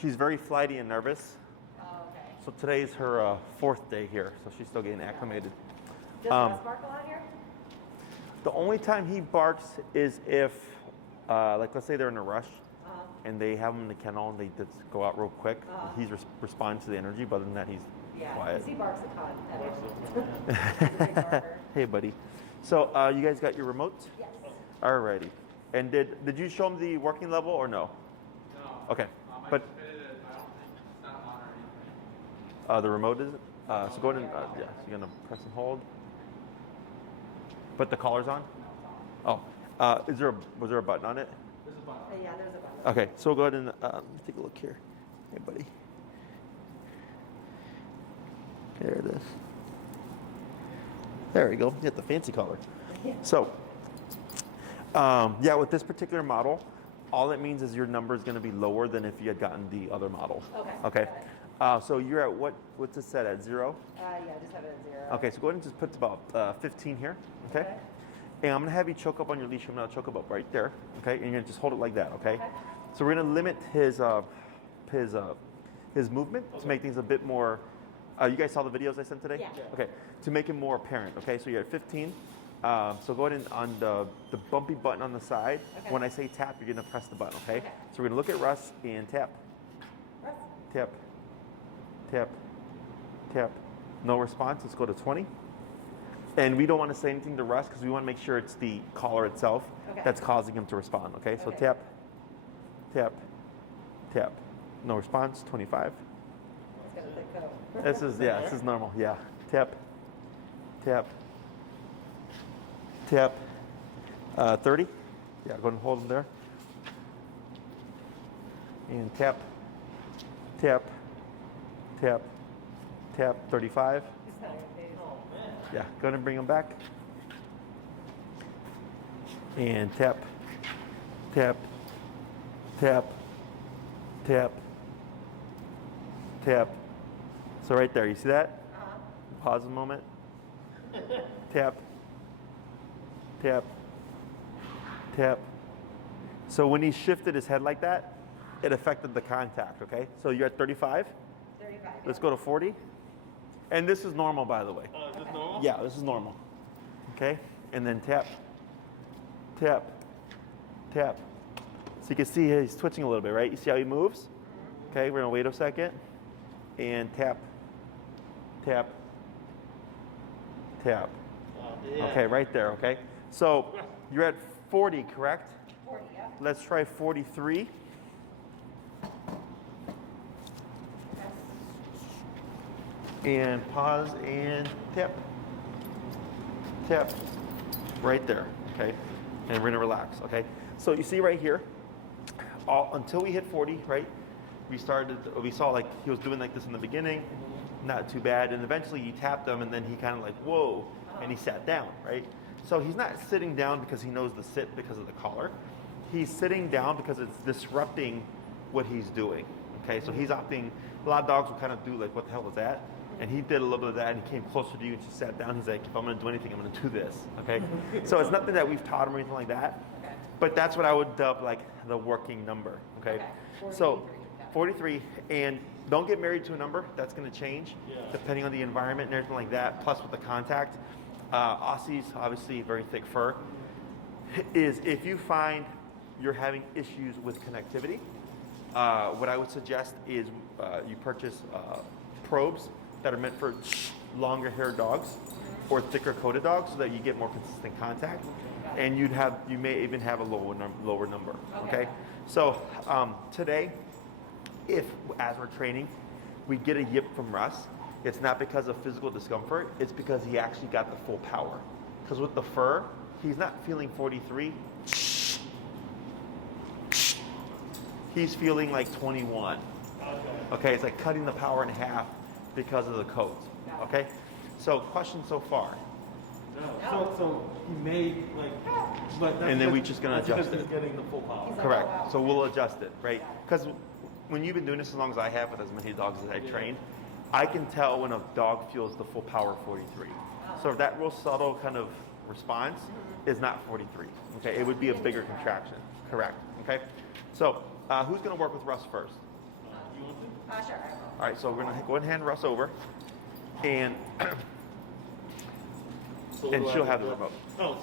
she's very flighty and nervous. Oh, okay. So today's her fourth day here, so she's still getting acclimated. Does Russ bark a lot here? The only time he barks is if, like, let's say they're in a rush and they have him in the kennel and they just go out real quick. He's responding to the energy, but other than that, he's quiet. He barks a ton. He's a big barker. Hey, buddy. So you guys got your remotes? Yes. Alrighty. And did you show him the working level or no? No. Okay. I But just fitted it. I don't think it's not on or anything. the remote isn't? So go ahead and, yeah, so you're going to press and hold. But the collar's on? Oh. Was there a button on it? There's a button. Yeah, there's a button. Okay, so we'll go ahead and take a look here. Hey, buddy. There it is. There we go. You got the fancy collar. So, yeah, with this particular model, all it means is your number is going to be lower than if you had gotten the other model. Okay. Okay. So you're at what's it set at, 0? Yeah, just have it at 0. Okay, so go ahead and just put about 15 here. Okay. And I'm going to have you choke up on your leash. I'm going to choke up right there. Okay. And you're going to just hold it like that. Okay. So we're going to limit his movement to make things a bit more. You guys saw the videos I sent today? Yeah. Okay. To make it more apparent. Okay. So you're at 15. So go ahead and on the bumpy button on the side. When I say tap, you're going to press the button. Okay. So we're going to look at Russ and tap. Russ. Tap. Tap. Tap. No response. Let's go to 20. And we don't want to say anything to Russ because we want to make sure it's the collar itself that's causing him to respond. Okay. So tap. Tap. Tap. No response. 25. It's got a thick coat. This is normal. Yeah. Tap. Tap. Tap. 30. Yeah, go ahead and hold them there. And tap. Tap. Tap. Tap. 35. Yeah, go ahead and bring them back. And tap. Tap. Tap. Tap. Tap. So right there, you see that? Pause a moment. Tap. Tap. Tap. So when he shifted his head like that, it affected the contact, okay? So you're at 35? 35. Let's go to 40. And this is normal, by the way. Is this normal? Yeah, this is normal. Okay? And then tap. Tap. Tap. So you can see he's twitching a little bit, right? You see how he moves? Okay, we're gonna wait a second. And tap. Tap. Tap. Okay, right there, okay? So you're at 40, correct? 40, yeah. Let's try 43. And pause and tap. Tap. Right there, okay? And we're gonna relax, okay? So you see right here, until we hit 40, right? We saw like he was doing like this in the beginning, not too bad. And eventually you tapped him and then he kind of like, whoa, and he sat down, right? So he's not sitting down because he knows to sit because of the collar. He's sitting down because it's disrupting what he's doing, okay? So he's opting, a lot of dogs will kind of do like, what the hell was that? And he did a little bit of that and he came closer to you and just sat down. He's like, if I'm gonna do anything, I'm gonna do this, okay? So it's nothing that we've taught him or anything like that, but that's what I would dub like the working number, okay? So 43, and don't get married to a number, that's gonna change depending on the environment and everything like that, plus with the contact. Aussies, obviously very thick fur, is if you find you're having issues with connectivity, what I would suggest is you purchase probes that are meant for longer haired dogs or thicker coated dogs so that you get more consistent contact, and you may even have a lower number. Okay. So today, if as we're training we get a yip from Russ, it's not because of physical discomfort, it's because he actually got the full power. Because with the fur, he's not feeling 43. He's feeling like 21. Okay, it's like cutting the power in half because of the coat. Okay? So question so far. So he made like, but And then we're just gonna adjust it. He's getting the full power. Correct. So we'll adjust it, right? Because when you've been doing this as long as I have with as many dogs as I've trained, I can tell when a dog feels the full power of 43. So if that real subtle kind of response is not 43, okay? It would be a bigger contraction, correct, okay? So Who's going to work with Russ first? You want to? Sure, I will. All right, so we're going to go ahead and hand Russ over, and So and what do I she'll do? have the remote.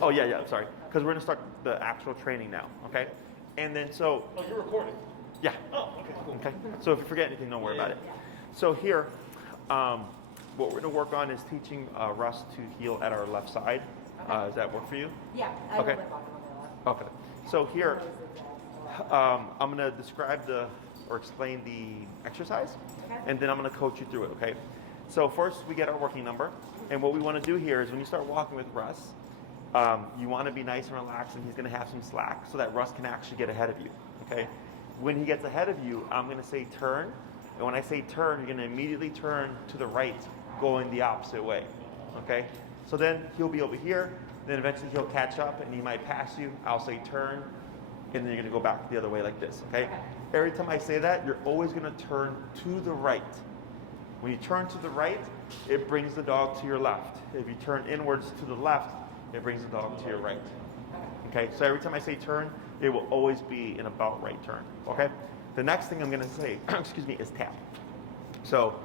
Oh, Yeah, I'm sorry, because we're going to start the actual training now, okay? And then so, Oh, you're recording. yeah, Oh, okay, cool. okay. So if you forget anything, don't worry about it. So here, what we're going to work on is teaching Russ to heel at our left side. Does that work for you? Yeah, I Okay. will live on the left. Okay. So here, I'm going to describe or explain the exercise, Okay. and then I'm going to coach you through it, okay? So first, we get our working number, and what we want to do here is when you start walking with Russ, you want to be nice and relaxed, and he's going to have some slack so that Russ can actually get ahead of you, okay? When he gets ahead of you, I'm going to say turn, and when I say turn, you're going to immediately turn to the right, going the opposite way, okay? So then he'll be over here, then eventually he'll catch up, and he might pass you. I'll say turn, and then you're going to go back the other way like this, okay? Every time I say that, you're always going to turn to the right. When you turn to the right, it brings the dog to your left. If you turn inwards to the left, it brings the dog to your right. Okay, so every time I say turn, it will always be an about right turn, okay? The next thing I'm going to say, excuse me, is tap. So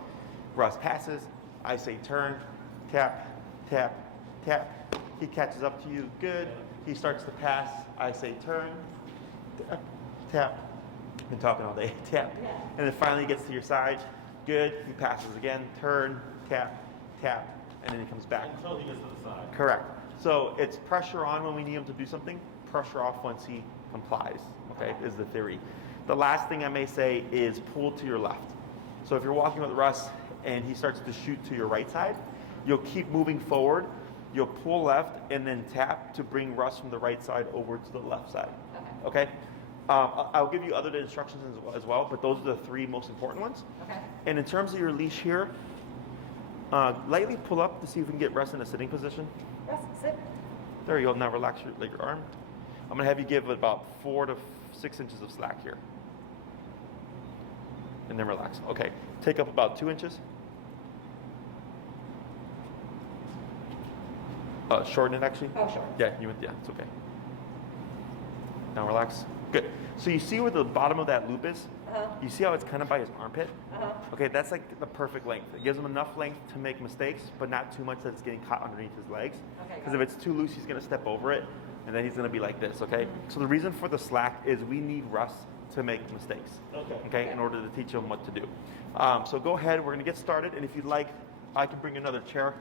Russ passes, I say turn, tap, tap, tap. He catches up to you, good. He starts to pass, I say turn, tap, tap. Been talking all day, tap. And then finally he gets to your side, good. He passes again, turn, tap, tap, and then he comes back. Until he gets to the side. Correct. So it's pressure on when we need him to do something, pressure off once he complies, okay, is the theory. The last thing I may say is pull to your left. So if you're walking with Russ and he starts to shoot to your right side, you'll keep moving forward, you'll pull left and then tap to bring Russ from the right side over to the left side, okay? I'll give you other instructions as well, but those are the three most important ones. Okay. And in terms of your leash here, lightly pull up to see if we can get Russ in a sitting position. Russ, sit. There you go. Now relax your arm. I'm going to have you give about 4 to 6 inches of slack here. And then relax. Okay. Take up about 2 inches. Shorten it actually. Oh, sure. Yeah, it's okay. Now relax. Good. So you see where the bottom of that loop is? You see how it's kind of by his armpit? Okay, that's like the perfect length. It gives him enough length to make mistakes, but not too much that it's getting caught underneath his legs. Okay, Because if it's too loose, he's going to step over it, and then he's going to be like this, okay? So the reason for the slack is we need Russ to make mistakes, okay, in order to teach him what to do. So go ahead, we're going to get started, and if you'd like, I can bring another chair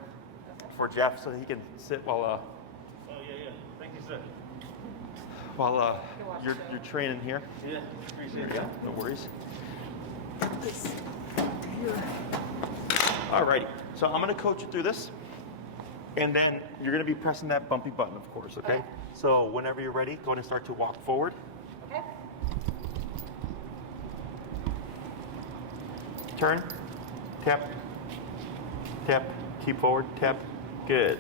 for Jeff so he can sit while Oh, yeah. Thank you, sir. you're training here. Yeah, appreciate it. Yeah, no worries. Alrighty, so I'm going to coach you through this, and then you're going to be pressing that bumpy button, of course, okay? So whenever you're ready, go ahead and start to walk forward. Okay. Turn, tap, tap, keep forward, tap, good.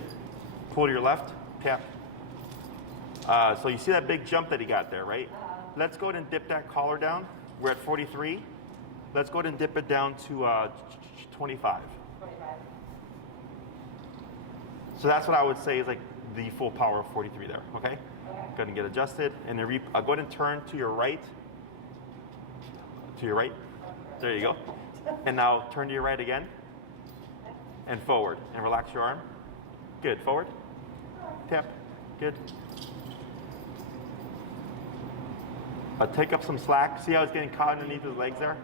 Pull to your left, tap. So you see that big jump that he got there, right? Let's go ahead and dip that collar down. We're at 43. Let's go ahead and dip it down to 25. 25. So that's what I would say is like the full power of 43 there, okay? Okay. Go ahead and get adjusted. And then go ahead and turn to your right. To your right. There you go. And now turn to your right again. And forward. And relax your arm. Good. Forward. Tap. Good. Take up some slack. See how it's getting caught underneath his legs there?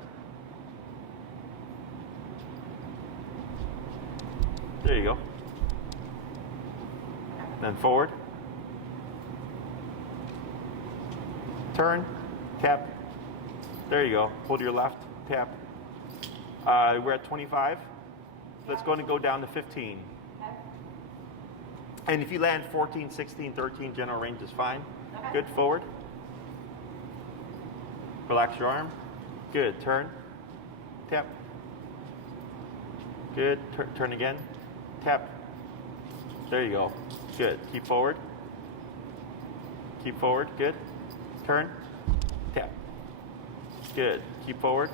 There you go. Then forward. Turn. Tap. There you go. Pull to your left. Tap. We're at 25. Let's go ahead and go down to 15. And if you land 14, 16, 13, general range is fine. Good. Forward. Relax your arm. Good. Turn. Tap. Good. Turn again. Tap. There you go. Good. Keep forward. Keep forward. Good. Turn. Tap. Good. Keep forward.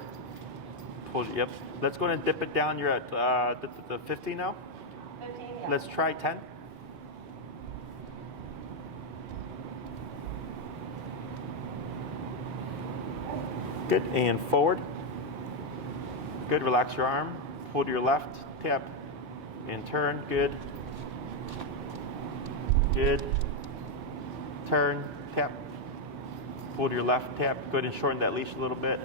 Pull. Yep. Let's go ahead and dip it down. You're at the 15 now. 15, yeah. Let's try 10. Good, and forward. Good, relax your arm. Pull to your left, tap, and turn, good. Good. Turn, tap. Pull to your left, tap. Go ahead and shorten that leash a little bit.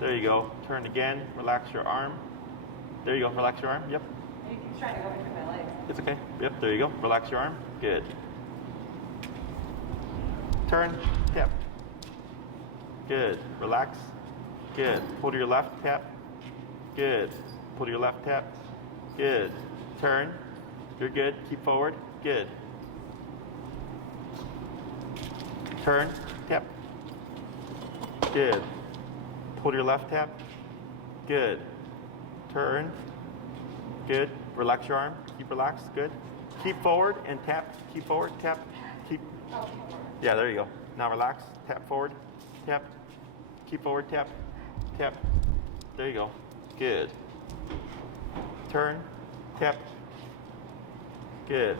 There you go. Turn again, relax your arm. There you go, relax your arm, yep. He keeps trying to go between my legs. It's okay, yep, there you go. Relax your arm, good. Turn, tap. Good, relax. Good, pull to your left, tap. Good, pull to your left, tap. Good, turn. You're good, keep forward, good. Turn, tap. Good. Pull to your left, tap. Good. Turn. Good. Relax your arm. Keep relaxed. Good. Keep forward and tap. Keep forward. Tap. Keep. Yeah, there you go. Now relax. Tap forward. Tap. Keep forward. Tap. Tap. There you go. Good. Turn. Tap. Good.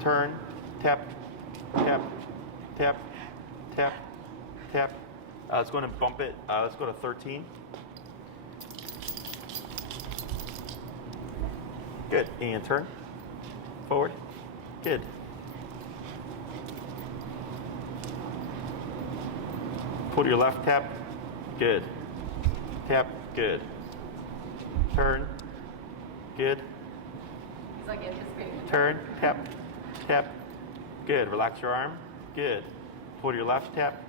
Turn. Tap. Tap. Tap. Tap. Tap. Let's go ahead and bump it. Let's go to 13. Good. And turn. Forward. Good. Pull to your left, tap. Good. Tap. Good. Turn. Good. He's like anticipating the Turn. Tap. Tap. Good. Relax your arm. Good. Pull to your left, tap.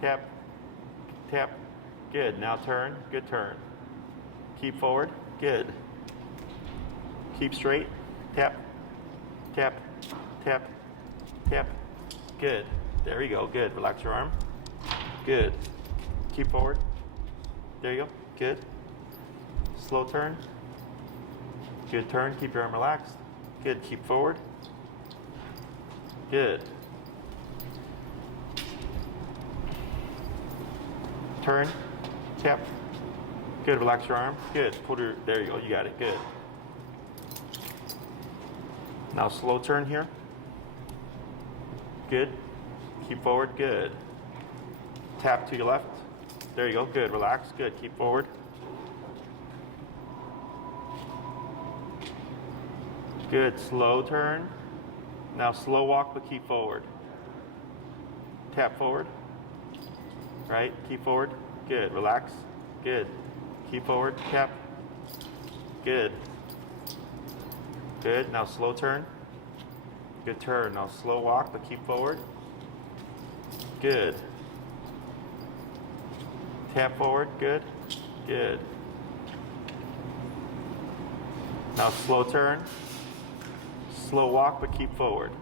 Tap. Tap. Good. Now turn. Good turn. Keep forward. Good. Keep straight. Tap. Tap. Tap. Tap. Good. There you go. Good. Relax your arm. Good. Keep forward. There you go. Good. Slow turn. Good turn. Keep your arm relaxed. Good. Keep forward. Good. Turn. Tap. Good. Relax your arm. Good. Put your, there you go. You got it. Good. Now slow turn here. Good. Keep forward. Good. Tap to your left. There you go. Good. Relax. Good. Keep forward. Good. Slow turn. Now slow walk, but keep forward. Tap forward. Right. Keep forward. Good. Relax. Good. Keep forward. Tap. Good. Good. Now slow turn. Good turn. Now slow walk, but keep forward. Good. Tap forward. Good. Good. Now slow turn. Slow walk, but keep forward.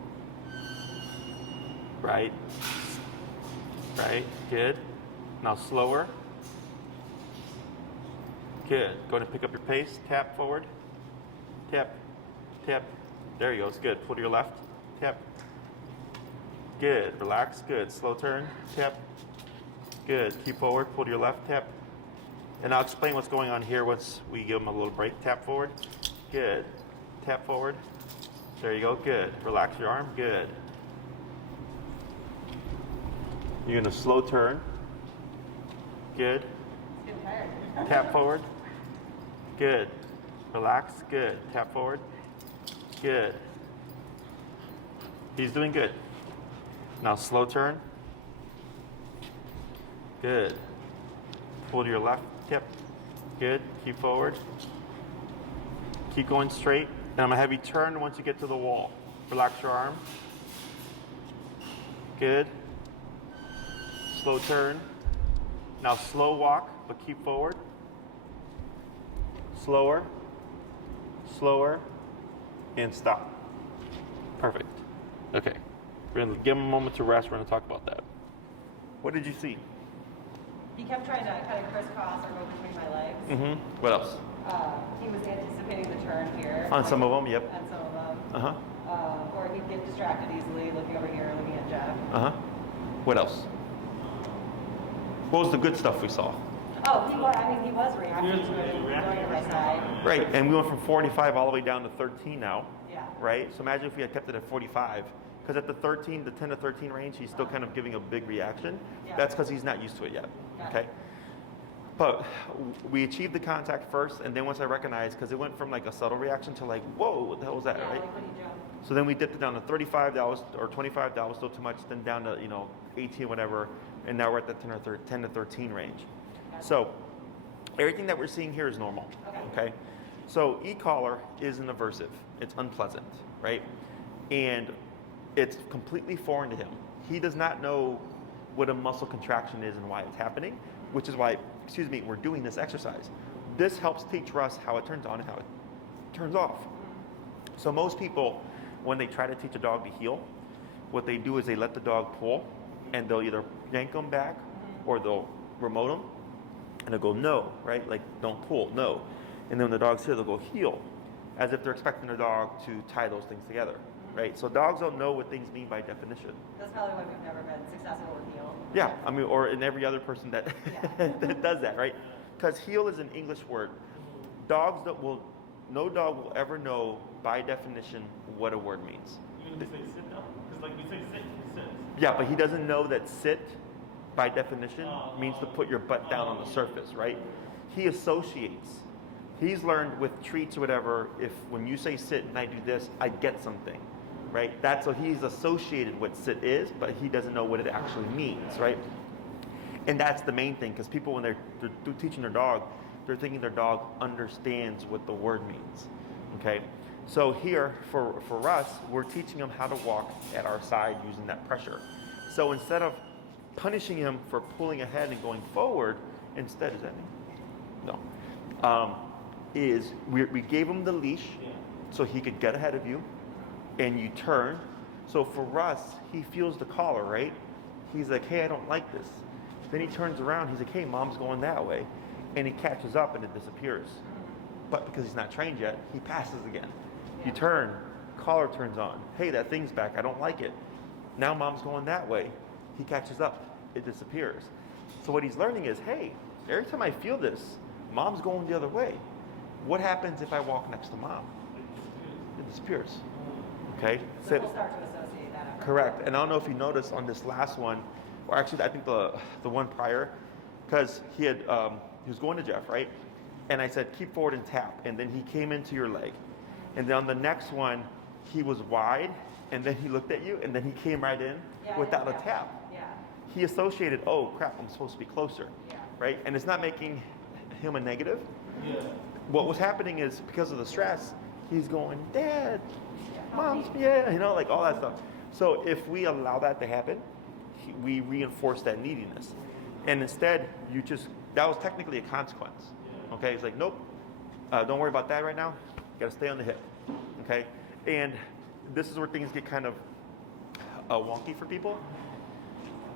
Right. Right. Good. Now slower. Good. Go ahead and pick up your pace. Tap forward. Tap. Tap. There you go. It's good. Pull to your left. Tap. Good. Relax. Good. Slow turn. Tap. Good. Keep forward. Pull to your left. Tap. And I'll explain what's going on here once we give them a little break. Tap forward. Good. Tap forward. There you go. Good. Relax your arm. Good. You're going to slow turn. Good. He's getting tired. Tap forward. Good. Relax. Good. Tap forward. Good. He's doing good. Now slow turn. Good. Pull to your left. Tip. Good. Keep forward. Keep going straight. And I'm going to have you turn once you get to the wall. Relax your arm. Good. Slow turn. Now slow walk, but keep forward. Slower. Slower. And stop. Perfect. Okay. We're going to give him a moment to rest. We're going to talk about that. What did you see? He kept trying to kind of crisscross or go between my legs. Mm-hmm. What else? He was anticipating the turn here. On some of them, yep. On some of them. Uh-huh. Or he'd get distracted easily, looking over here, looking at Jeff. Uh-huh. What else? What was the good stuff we saw? Oh, he was reacting to it, going to my side. Right, and we went from 45 all the way down to 13 now. Yeah. Right? So imagine if we had kept it at 45, Because at the 10 to 13 range, he's still kind of giving a big reaction. Yeah. That's because he's not used to it yet. Got Okay. it. But we achieved the contact first, and then once I recognized, because it went from like a subtle reaction to like, whoa, what the hell was that, Yeah, right? like when you jump. So then we dipped it down to 35, that was, or 25, that was still too much, then down to, 18, whatever, and now we're at the 10 to 13 range. Got it. So everything that we're seeing here is normal, okay? So e-collar is an aversive, it's unpleasant, right? And it's completely foreign to him. He does not know what a muscle contraction is and why it's happening, which is why, we're doing this exercise. This helps teach Russ how it turns on and how it turns off. So most people, when they try to teach a dog to heel, what they do is they let the dog pull, and they'll either yank them back or they'll remote them, and they'll go no, right? Like don't pull, no. And then when the dog's here, they'll go heel, as if they're expecting their dog to tie those things together, right? So dogs don't know what things mean by definition. That's probably why we've never been successful with heel. Yeah, I mean, or in every other person that, Yeah. that does that, right? Because heel is an English word. No dog will ever know by definition what a word means. Even if you say sit down, because like we say sit, he sits. Yeah, but he doesn't know that sit, by definition, means to put your butt down on the surface, right? He associates. He's learned with treats or whatever, if when you say sit and I do this, I get something, right? That's so he's associated what sit is, but he doesn't know what it actually means, right? And that's the main thing, because people, when they're teaching their dog, they're thinking their dog understands what the word means, okay? So here, for Russ, we're teaching him how to walk at our side using that pressure. So instead of punishing him for pulling ahead and going forward, instead, is that me? No. We gave him the leash so he could get ahead of you, and you turn. So for Russ, he feels the collar, right? He's like, hey, I don't like this. Then he turns around, he's like, hey, mom's going that way. And he catches up and it disappears. But because he's not trained yet, he passes again. You turn, collar turns on. Hey, that thing's back, I don't like it. Now mom's going that way. He catches up, it disappears. So what he's learning is, hey, every time I feel this, mom's going the other way. What happens if I walk next to mom? It disappears. Okay? So we'll start to associate that after. Correct. And I don't know if you noticed on this last one, or actually I think the one prior, because he was going to Jeff, right? And I said, keep forward and tap. And then he came into your leg. And then on the next one, he was wide, and then he looked at you, and then he came right in without a tap. Yeah. He associated, oh crap, I'm supposed to be closer, Yeah. right? And it's not making him a negative. Yeah. What was happening is because of the stress, he's going, Dad, Yeah. Mom's, yeah, like all that stuff. So if we allow that to happen, we reinforce that neediness. And instead, that was technically a consequence. Okay, it's like, nope, don't worry about that right now. You gotta stay on the hip, okay? And this is where things get kind of wonky for people,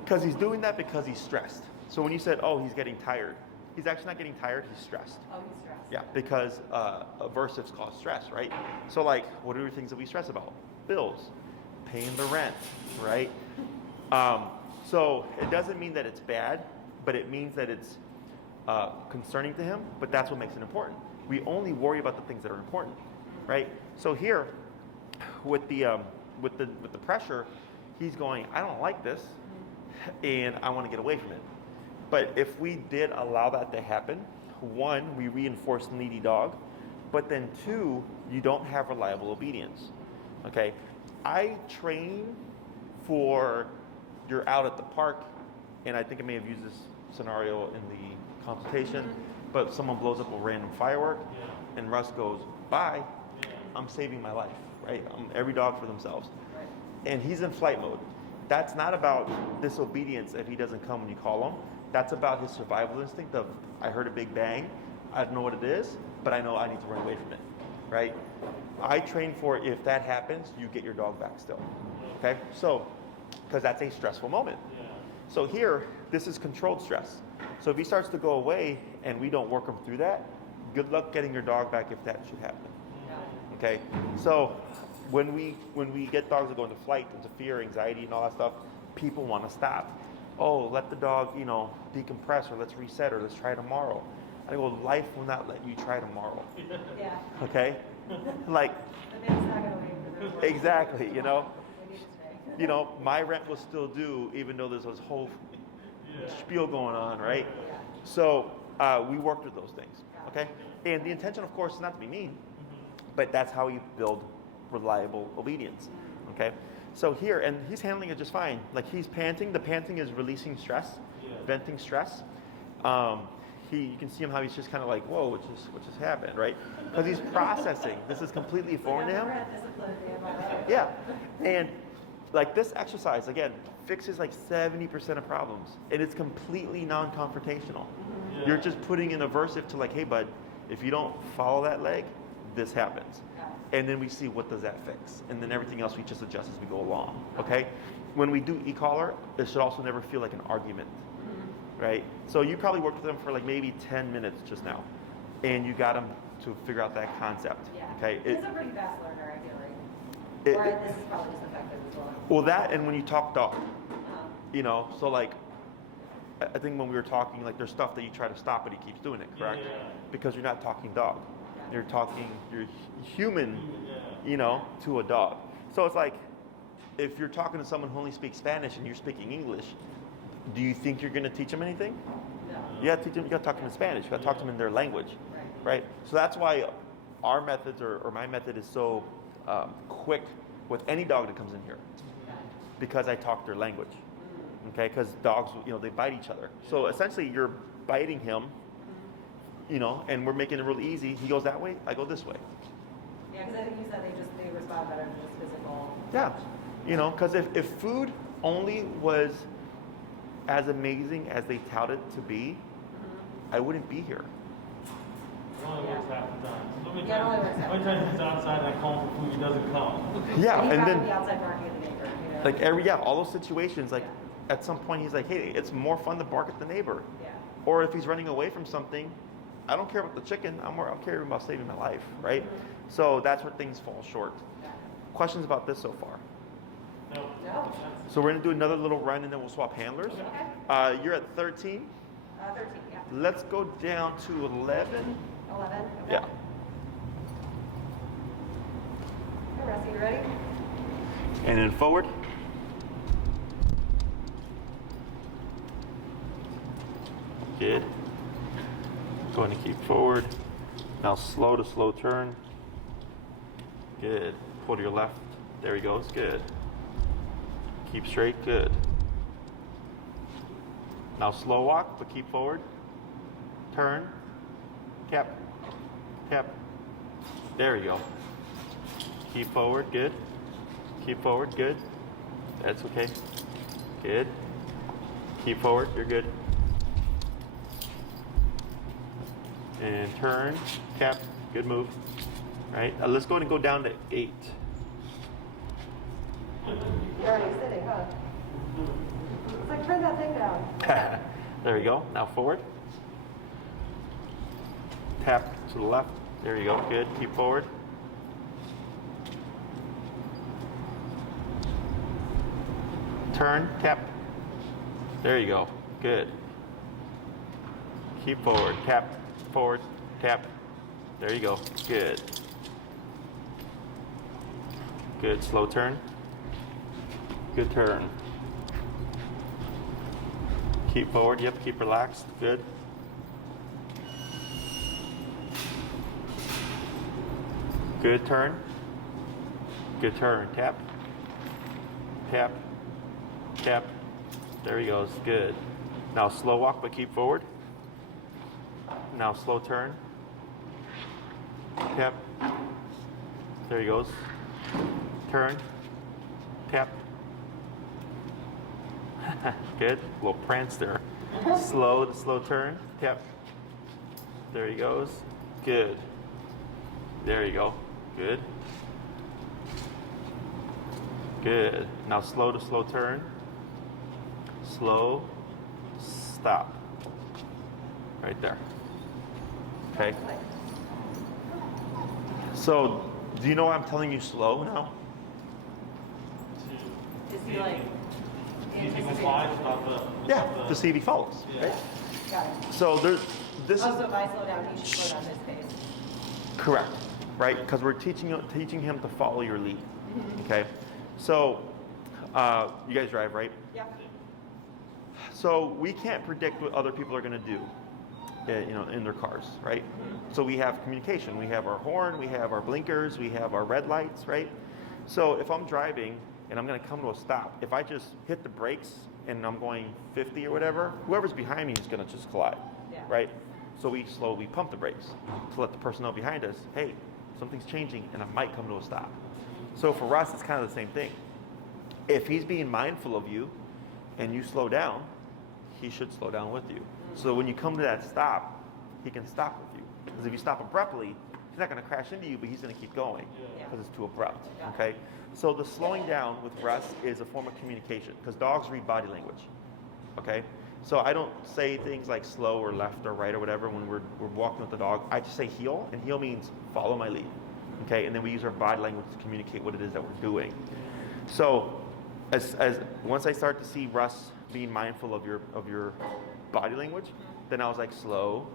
because he's doing that because he's stressed. So when you said, oh, he's getting tired, he's actually not getting tired, he's stressed. Oh, he's stressed. Yeah, because aversives cause stress, right? So like, what are the things that we stress about? Bills, paying the rent, right? So it doesn't mean that it's bad, but it means that it's concerning to him, but that's what makes it important. We only worry about the things that are important, right? So here, with the pressure, he's going, I don't like this, and I want to get away from it. But if we did allow that to happen, one, we reinforce needy dog, but then two, you don't have reliable obedience, okay? I train for you're out at the park, and I think I may have used this scenario in the consultation, but someone blows up a random firework, and Russ goes, bye, I'm saving my life, right? Every dog for themselves. Right. And he's in flight mode. That's not about disobedience if he doesn't come when you call him. That's about his survival instinct of, I heard a big bang, I don't know what it is, but I know I need to run away from it, right? I train for if that happens, you get your dog back still, okay? So, because that's a stressful moment. So here, this is controlled stress. So if he starts to go away and we don't work him through that, good luck getting your dog back if that should happen. Yeah. Okay? So when we get dogs that go into flight, into fear, anxiety, and all that stuff, people want to stop. Oh, let the dog, decompress, or let's reset, or let's try tomorrow. I go, life will not let you try tomorrow. Yeah. Okay? Like, The man's not gonna wait for the exactly, We need to stay. you know, my rent was still due, even though there's this whole spiel going on, right? Yeah. So we worked with those things, okay? And the intention, of course, is not to be mean, but that's how you build reliable obedience, okay? So here, and he's handling it just fine. Like he's panting. The panting is releasing stress, venting stress. You can see him how he's just kind of like, whoa, what just happened, right? Because he's processing. This is completely foreign to him. Yeah, and like this exercise again fixes like 70% of problems, and it's completely non-confrontational. Yeah. You're just putting in aversive to like, hey bud, if you don't follow that leg, this happens. And then we see what does that fix, and then everything else we just adjust as we go along. Okay, when we do e-collar, it should also never feel like an argument, right? So you probably worked with them for like maybe 10 minutes just now, and you got them to figure out that concept. Yeah. Okay. He's a pretty fast learner, I feel like. Or this is probably just effective as well. Well, that and when you talk dog, you know, so like, I think when we were talking, like there's stuff that you try to stop, but he keeps doing it, correct? Yeah. Because you're not talking dog. You're human, you know, to a dog. So it's like, if you're talking to someone who only speaks Spanish and you're speaking English, do you think you're going to teach them anything? No. You got to teach them. You got to talk to them in Spanish. You got to talk to them in their language, right? So that's why our methods or my method is so quick with any dog that comes in here, because I talk their language. Okay, because dogs, you know, they bite each other. So essentially, you're biting him. You know, and we're making it real easy. He goes that way, I go this way. Yeah, because I think you said they respond better to just physical. Yeah, you know, because if food only was as amazing as they tout it to be, I wouldn't be here. It only works half the time. So Yeah, it only works half the how many times he's outside and I call him for food, he doesn't come. Yeah, He's and probably then the outside barking at the neighbor. You know? like all those situations, like at some point he's like, hey, it's more fun to bark at the neighbor. Yeah. Or if he's running away from something, I don't care about the chicken. I'm caring about saving my life, right? So that's where things fall short. Questions about this so far? No. So we're gonna do another little run and then we'll swap handlers. Okay. You're at 13. 13, yeah. Let's go down to 11. 11. Okay. Yeah. Okay, Russ, you ready? And then forward. Good. Going to keep forward. Now slow to slow turn. Good. Pull to your left. There he goes. Good. Keep straight. Good. Now slow walk, but keep forward. Turn. Tap. Tap. There you go. Keep forward. Good. Keep forward. Good. That's okay. Good. Keep forward. You're good. And turn, tap, good move. Right, let's go ahead and go down to 8. You're already sitting, huh? It's like, turn that thing down. There we go, now forward. Tap to the left, there you go, good, keep forward. Turn, tap, there you go, good. Keep forward, tap, forward, tap. There you go. Good. Good. Slow turn. Good turn. Keep forward. Yep. Keep relaxed. Good. Good turn. Good turn. Tap. Tap. Tap. There he goes. Good. Now slow walk, but keep forward. Now slow turn. Tap. There he goes. Turn. Tap. Good. A little prance there. Slow to slow turn. Tap. There he goes. Good. There you go. Good. Good. Now slow to slow turn. Slow. Stop. Right there. Okay. So, do you know why I'm telling you slow now? Is he like He complies without the. Yeah, to see if he follows. Yeah. Right? got it? So this Oh, is so if I slow down, he should slow down his pace. correct, right? Because we're teaching him to follow your lead. Okay. So You guys drive, right? Yeah. So we can't predict what other people are going to do, in their cars, right? So we have communication. We have our horn, we have our blinkers, we have our red lights, right? So if I'm driving and I'm going to come to a stop, if I just hit the brakes and I'm going 50 or whatever, whoever's behind me is going to just collide, Yeah. right? So we slowly pump the brakes to let the person know behind us, hey, something's changing and I might come to a stop. So for Russ, it's kind of the same thing. If he's being mindful of you and you slow down, he should slow down with you. So when you come to that stop, he can stop with you. Because if you stop abruptly, he's not going to crash into you, but he's going to keep going Yeah. because it's too abrupt. Yeah. Okay. So the slowing down with Russ is a form of communication because dogs read body language. Okay. So I don't say things like slow or left or right or whatever when we're walking with the dog. I just say heel, and heel means follow my lead. Okay. And then we use our body language to communicate what it is that we're doing. So as once I start to see Russ being mindful of your body language, then I was like slow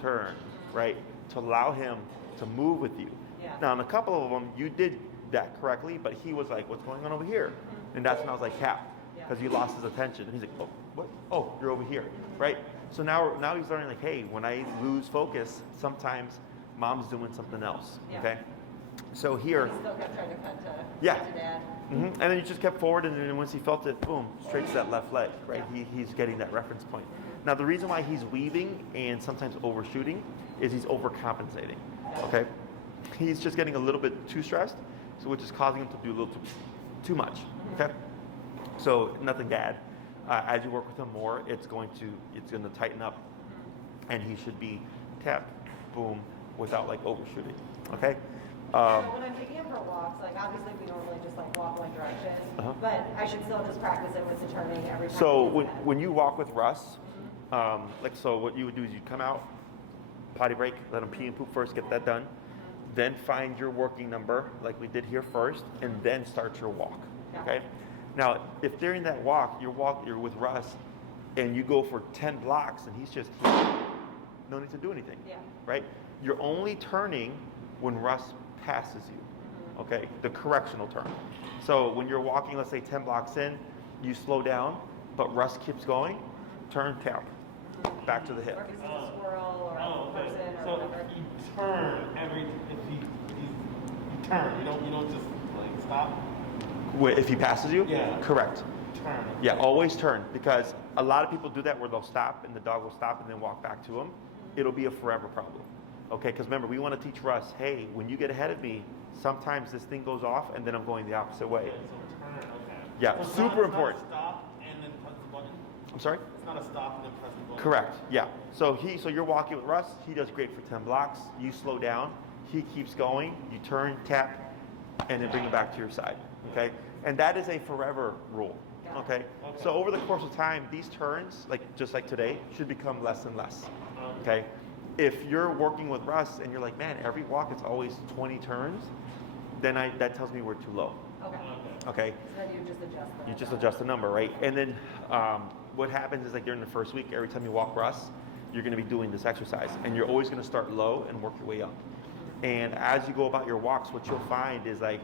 turn, right? To allow him to move with you. Yeah. Now in a couple of them, you did that correctly, but he was like, what's going on over here? And that's when I was like, cap, because he lost his attention. And he's like, oh, what? Oh, you're over here, right? So now he's learning like, hey, when I lose focus, sometimes mom's doing something else, Yeah. okay? So here, He still kept trying to cut to, Yeah. cut to dad. and then you just kept forward, and then once he felt it, boom, straight to that left leg, right? He's getting that reference point. Now the reason why he's weaving and sometimes overshooting is he's overcompensating, okay? He's just getting a little bit too stressed, so which is causing him to do a little too much, okay? So nothing bad. As you work with him more, it's going to tighten up, and he should be tap, boom, without like overshooting, okay? So when I'm taking him for walks, like obviously we normally just like walk one direction, Uh-huh. but I should still just practice it with the turning every time. So he gets ahead. when you walk with Russ, so what you would do is you'd come out, potty break, let him pee and poop first, get that done, then find your working number like we did here first, and then start your walk. Okay. Now, if during that walk you're with Russ, and you go for 10 blocks and he's just here, no need to do anything. Yeah. Right. You're only turning when Russ passes you. Okay, the correctional turn. So when you're walking, let's say 10 blocks in, you slow down, but Russ keeps going, turn, tap, back to the Or hip. if he's a squirrel or a person or So whatever. you turn you turn. You don't just like stop. If he passes you? Yeah. Correct. Turn. Yeah, always turn, because a lot of people do that where they'll stop and the dog will stop and then walk back to him. It'll be a forever problem. Okay, because remember, we want to teach Russ, hey, when you get ahead of me, sometimes this thing goes off and then I'm going the opposite way. Okay, so turn. Okay. Yeah, So it's super not important. a stop and then press the button. I'm sorry? It's not a stop and then press the button. Correct, yeah. So you're walking with Russ, he does great for 10 blocks, you slow down, he keeps going, you turn, tap, and then bring him back to your side, okay? And that is a forever rule, okay? So over the course of time, these turns, just like today, should become less and less, okay? If you're working with Russ and you're like, man, every walk it's always 20 turns, then that tells me we're too low, Okay. okay? So then you just adjust the. You just adjust the number, right? And then what happens is like during the first week, every time you walk Russ, you're going to be doing this exercise, and you're always going to start low and work your way up. And as you go about your walks, what you'll find is like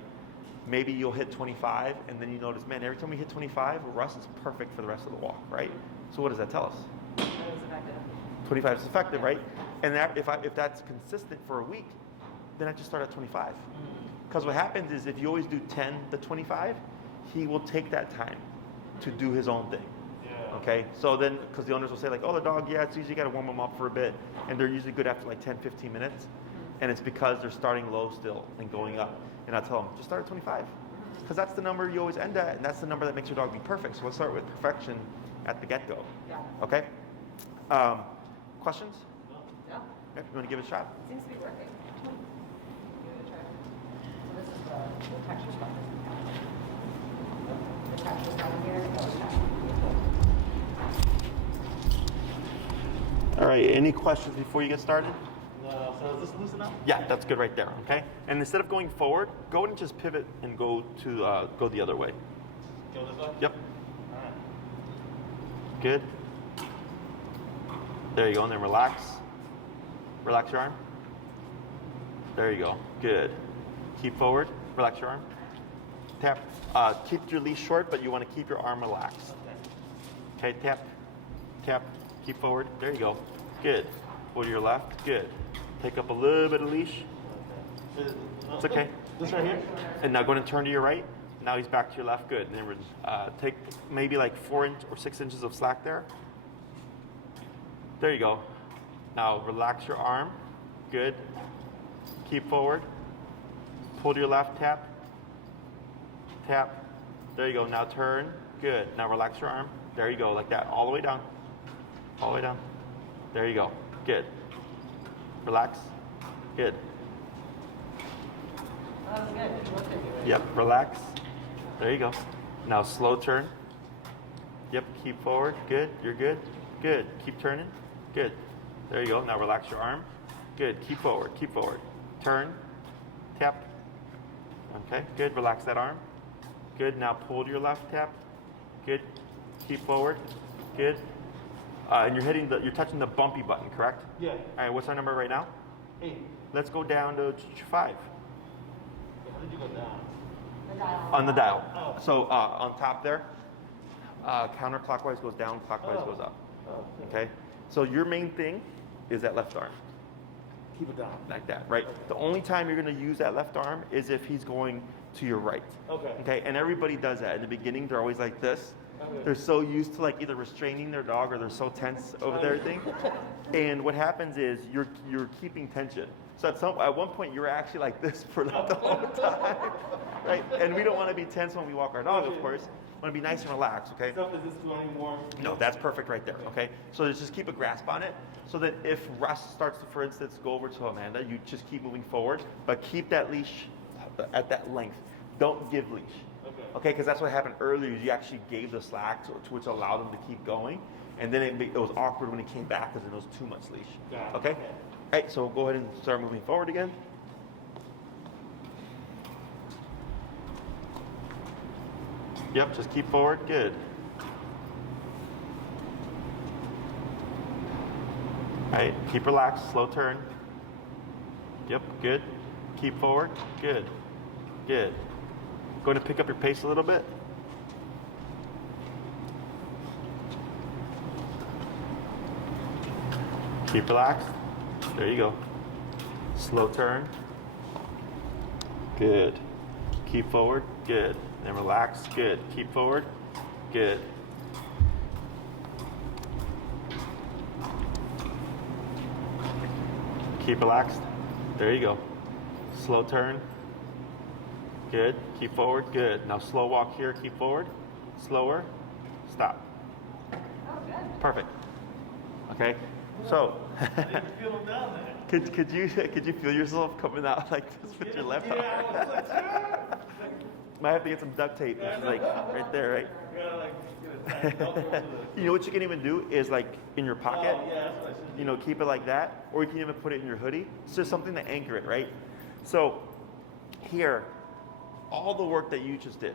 maybe you'll hit 25, and then you notice, man, every time we hit 25, Russ is perfect for the rest of the walk, right? So what does that tell us? That is effective. 25 is effective, right? And that if that's consistent for a week, then I just start at 25. Because what happens is if you always do 10 to 25, he will take that time to do his own thing. Yeah. Okay, so then, because the owners will say like, oh, the dog, yeah, it's usually got to warm them up for a bit. And they're usually good after like 10, 15 minutes. And it's because they're starting low still and going up. And I tell them, just start at 25. Because that's the number you always end at, and that's the number that makes your dog be perfect. So let's start with perfection at the get-go. Yeah. Okay? Questions? No, Okay, you want to give it a shot? seems to be working. Give it a try. So this is the texture stuff. The texture down here. All right, any questions before you get started? No, so is this loose enough? Yeah, that's good right there, okay? And instead of going forward, go and just pivot and go the other way. Go this way? Yep, All right. good. There you go, and then relax. Relax your arm. There you go, good. Keep forward, relax your arm. Tap. Keep your leash short, but you want to keep your arm relaxed. Okay, tap, tap, keep forward. There you go. Good. Pull to your left. Good. Take up a little bit of leash. It's okay. This right here? And now go ahead and turn to your right. Now he's back to your left. Good. And then take maybe like 4 or 6 inches of slack there. There you go. Now relax your arm. Good. Keep forward. Pull to your left. Tap. Tap. There you go. Now turn. Good. Now relax your arm. There you go. Like that. All the way down. All the way down. There you go. Good. Relax. Good. That was good. Look at you. Yep. Relax. There you go. Now slow turn. Yep. Keep forward. Good. You're good. Good. Keep turning. Good. There you go. Now relax your arm. Good. Keep forward. Keep forward. Turn. Tap. Okay. Good. Relax that arm. Good. Now pull to your left. Tap. Good. Keep forward. Good. And you're touching the bumpy button, correct? Yeah. All right. What's our number right now? 8. Let's go down to 5 How did you go down? The dial. on the dial. Oh. So on top there, counterclockwise goes down, clockwise goes up. Oh, Okay. So your main thing is that left arm, Keep it down. like that, right? The only time you're going to use that left arm is if he's going to your right. Okay. Okay. And everybody does that in the beginning. They're always like this. Okay. They're so used to like either restraining their dog or they're so tense over their thing. And what happens is you're keeping tension. So at one point you're actually like this for like the whole time, right? And we don't want to be tense when we walk our dog, of course. We want to be nice and relaxed, okay? So is this too any more? No, that's perfect right there, okay? So just keep a grasp on it so that if Russ starts to, for instance, go over to Amanda, you just keep moving forward, but keep that leash at that length. Don't give leash. Okay, because that's what happened earlier. You actually gave the slack, which allowed him to keep going, and then it was awkward when he came back because it was too much leash. Got it. Okay? All right, so go ahead and start moving forward again. Yep, just keep forward. Good. All right, keep relaxed. Slow turn. Yep, good. Keep forward. Good. Good. Going to pick up your pace a little bit. Keep relaxed. There you go. Slow turn. Good. Keep forward. Good. And relax. Good. Keep forward. Good. Keep relaxed. There you go. Slow turn. Good. Keep forward. Good. Now slow walk here. Keep forward. Slower. Stop. Oh, good. Perfect. Okay. So, I didn't feel him down there. could you feel yourself coming out like this with your left arm? Yeah, I was like, "Ah!" Might have to get some duct tape, like right there, right? You gotta like get a tight belt over the- You know what you can even do is like in your pocket. Oh, yeah, that's what I should do. You know, keep it like that, or you can even put it in your hoodie. It's just something to anchor it, right? So here, all the work that you just did,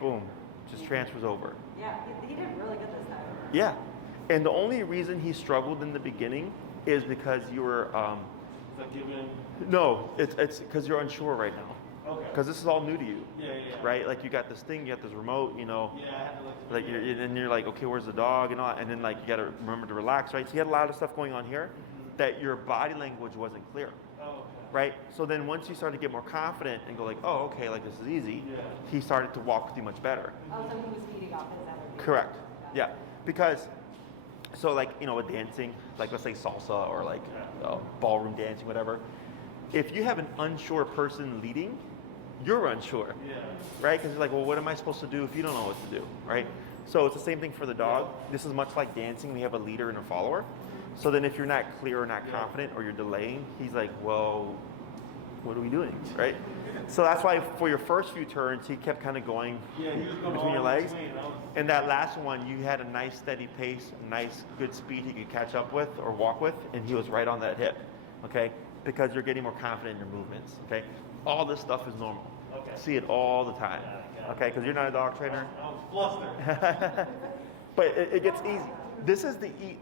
boom, just transfers over. Yeah, he did really good this time. Yeah, and the only reason he struggled in the beginning is because you were It's like giving. no, it's because you're unsure right now. Okay. Because this is all new to you, Yeah. right? Like you got this thing, you got this remote, you know. Yeah, I had to like. Like and you're like, okay, where's the dog and all, and then like you got to remember to relax, right? So you had a lot of stuff going on here that your body language wasn't clear, Oh, okay. right? So then once you started to get more confident and go like, oh, okay, like this is easy, Yeah. he started to walk with you much better. Oh, so he was feeding off his energy. Correct. Yeah, because so like with dancing, like let's say salsa or like ballroom dancing, whatever. If you have an unsure person leading, you're unsure. Yeah. Right? Because you're like, well, what am I supposed to do if you don't know what to do, right? So it's the same thing for the dog. This is much like dancing. We have a leader and a follower. So then if you're not clear or not confident or you're delaying, he's like, well, what are we doing, right? So that's why for your first few turns, he kept kind of going Yeah, he was going between your all legs. between. I was- And that last one, you had a nice steady pace, nice good speed he could catch up with or walk with, and he was right on that hip, okay? Because you're getting more confident in your movements, okay? All this stuff is normal. Okay. See it all the time, Got it. okay? Because you're not a dog trainer. I was flustered. But it gets easy. This is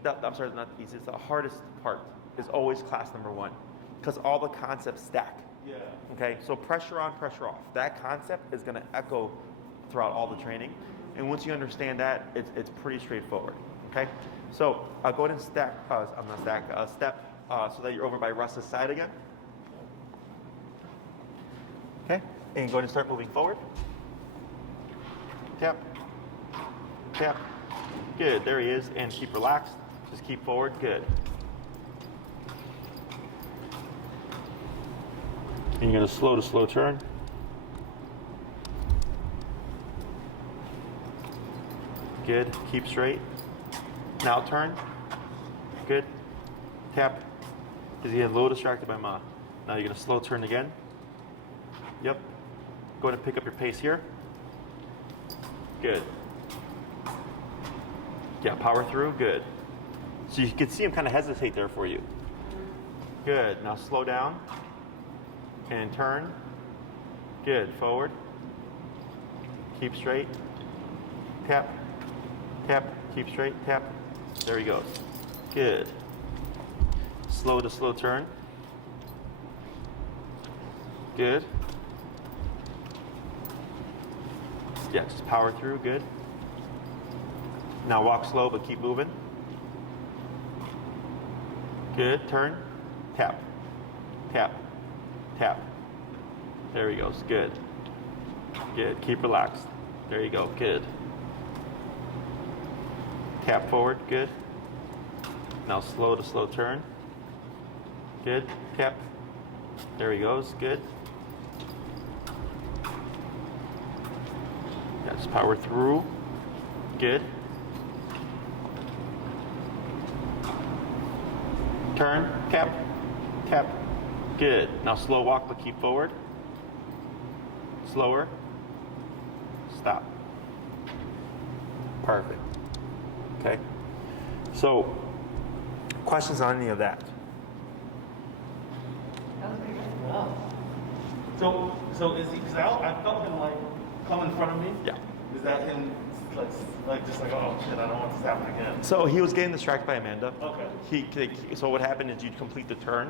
I'm sorry, not the easiest. The hardest part is always class number 1, because all the concepts stack. Yeah. Okay, so pressure on, pressure off. That concept is going to echo throughout all the training. And once you understand that, it's pretty straightforward. Okay, so go ahead and step so that you're over by Russ's side again. Okay, and go ahead and start moving forward. Tap, tap. Good, there he is. And keep relaxed. Just keep forward. Good. And you're going to slow turn. Good. Keep straight. Now turn. Good. Tap. Is he a little distracted by Ma? Now you're going to slow turn again. Yep. Go ahead and pick up your pace here. Good. Yeah, power through. Good. So you can see him kind of hesitate there for you. Good. Now slow down. And turn. Good. Forward. Keep straight. Tap. Tap. Keep straight. Tap. There he goes. Good. Slow to slow turn. Good. Yeah, just power through. Good. Now walk slow, but keep moving. Good. Turn. Tap. Tap. Tap. There he goes. Good. Good. Keep relaxed. There you go. Good. Tap forward. Good. Now slow to slow turn. Good. Tap. There he goes. Good. Yeah, just power through. Good. Turn. Tap. Tap. Good. Now slow walk, but keep forward. Slower. Stop. Perfect. Okay. So, questions on any of that? That was pretty good. Wow. So is he? Because I felt him like come in front of me. Yeah. Is that him? Like just like, oh shit, I don't want this to happen again. So he was getting distracted by Amanda. Okay. So what happened is you'd complete the turn,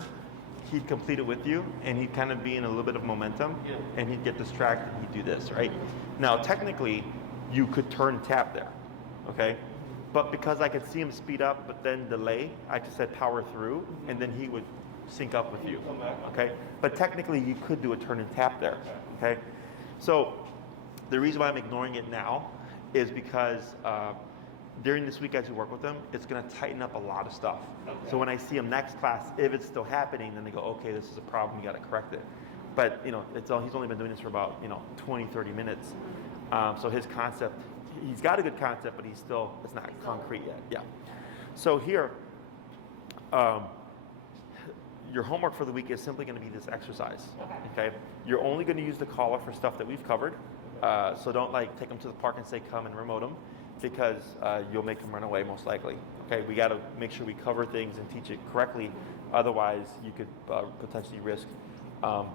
he'd complete it with you, and he'd kind of be in a little bit of momentum, Yeah. and he'd get distracted, and he'd do this, right? Now, technically, you could turn tap there, okay? But because I could see him speed up, but then delay, I just said power through, and then he would sync up with you, Come back. okay? But technically, you could do a turn and tap there, okay? So the reason why I'm ignoring it now is because during this week as you work with them, it's going to tighten up a lot of stuff. Okay. So when I see them next class, if it's still happening, then they go, okay, this is a problem, you got to correct it. But he's only been doing this for about 20, 30 minutes. So his concept, he's got a good concept, but it's not concrete yet. Yeah. So here, your homework for the week is simply going to be this exercise. Okay. You're only going to use the collar for stuff that we've covered. So don't take them to the park and say come and remote them, because you'll make them run away most likely. Okay, we got to make sure we cover things and teach it correctly. Otherwise, you could potentially risk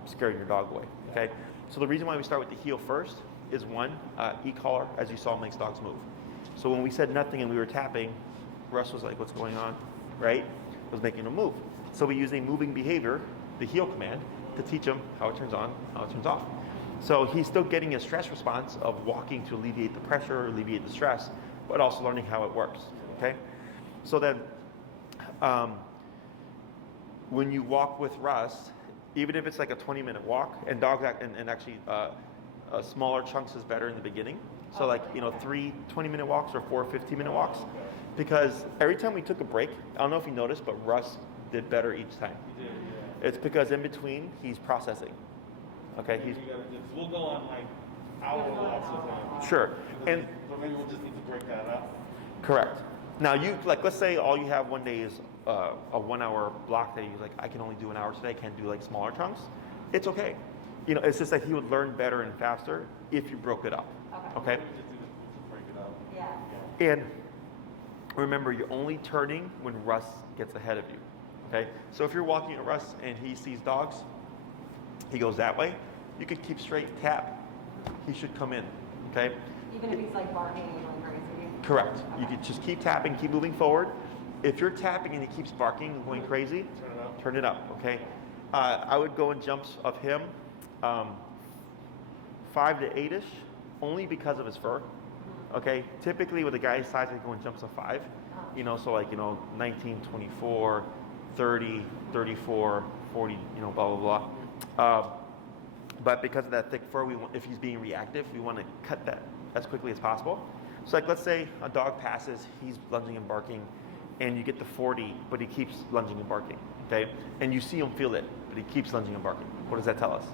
scaring your dog away. Okay, so the reason why we start with the heel first is one, e-collar, as you saw, makes dogs move. So when we said nothing and we were tapping, Russ was like, "What's going on?" Right? It was making them move. So we use a moving behavior, the heel command, to teach him how it turns on, how it turns off. So he's still getting a stress response of walking to alleviate the pressure, alleviate the stress, but also learning how it works, okay? So then, when you walk with Russ, even if it's like a 20-minute walk, and dogs and actually smaller chunks is better in the beginning. So 3 20-minute walks or 4 15-minute walks, because every time we took a break, I don't know if you noticed, but Russ did better each time. He did, yeah. It's because in between he's processing. Okay, We'll go on hour walks with him. Sure. And But maybe we'll just need to break that up. correct. Now let's say all you have one day is a 1 hour block that you're like, I can only do an hour today, I can't do smaller chunks. It's okay. It's just that he would learn better and faster if you broke it up. Okay? Maybe just do this to break it up. Yeah. And remember, you're only turning when Russ gets ahead of you. Okay? So if you're walking at Russ and he sees dogs, he goes that way, you could keep straight, tap. He should come in. Okay? Even if he's barking and going crazy. Correct. Okay. You could just keep tapping, keep moving forward. If you're tapping and he keeps barking and going crazy, Turn it up. turn it up, okay? I would go in jumps of him, 5 to 8ish, only because of his fur. Okay, typically with a guy's size, I go in jumps of 5. You know, so like 19, 24, 30, 34, 40. Blah blah blah. But because of that thick fur, if he's being reactive, we want to cut that as quickly as possible. So like let's say a dog passes, he's lunging and barking, and you get to 40, but he keeps lunging and barking. Okay, and you see him feel it, but he keeps lunging and barking. What does that tell us?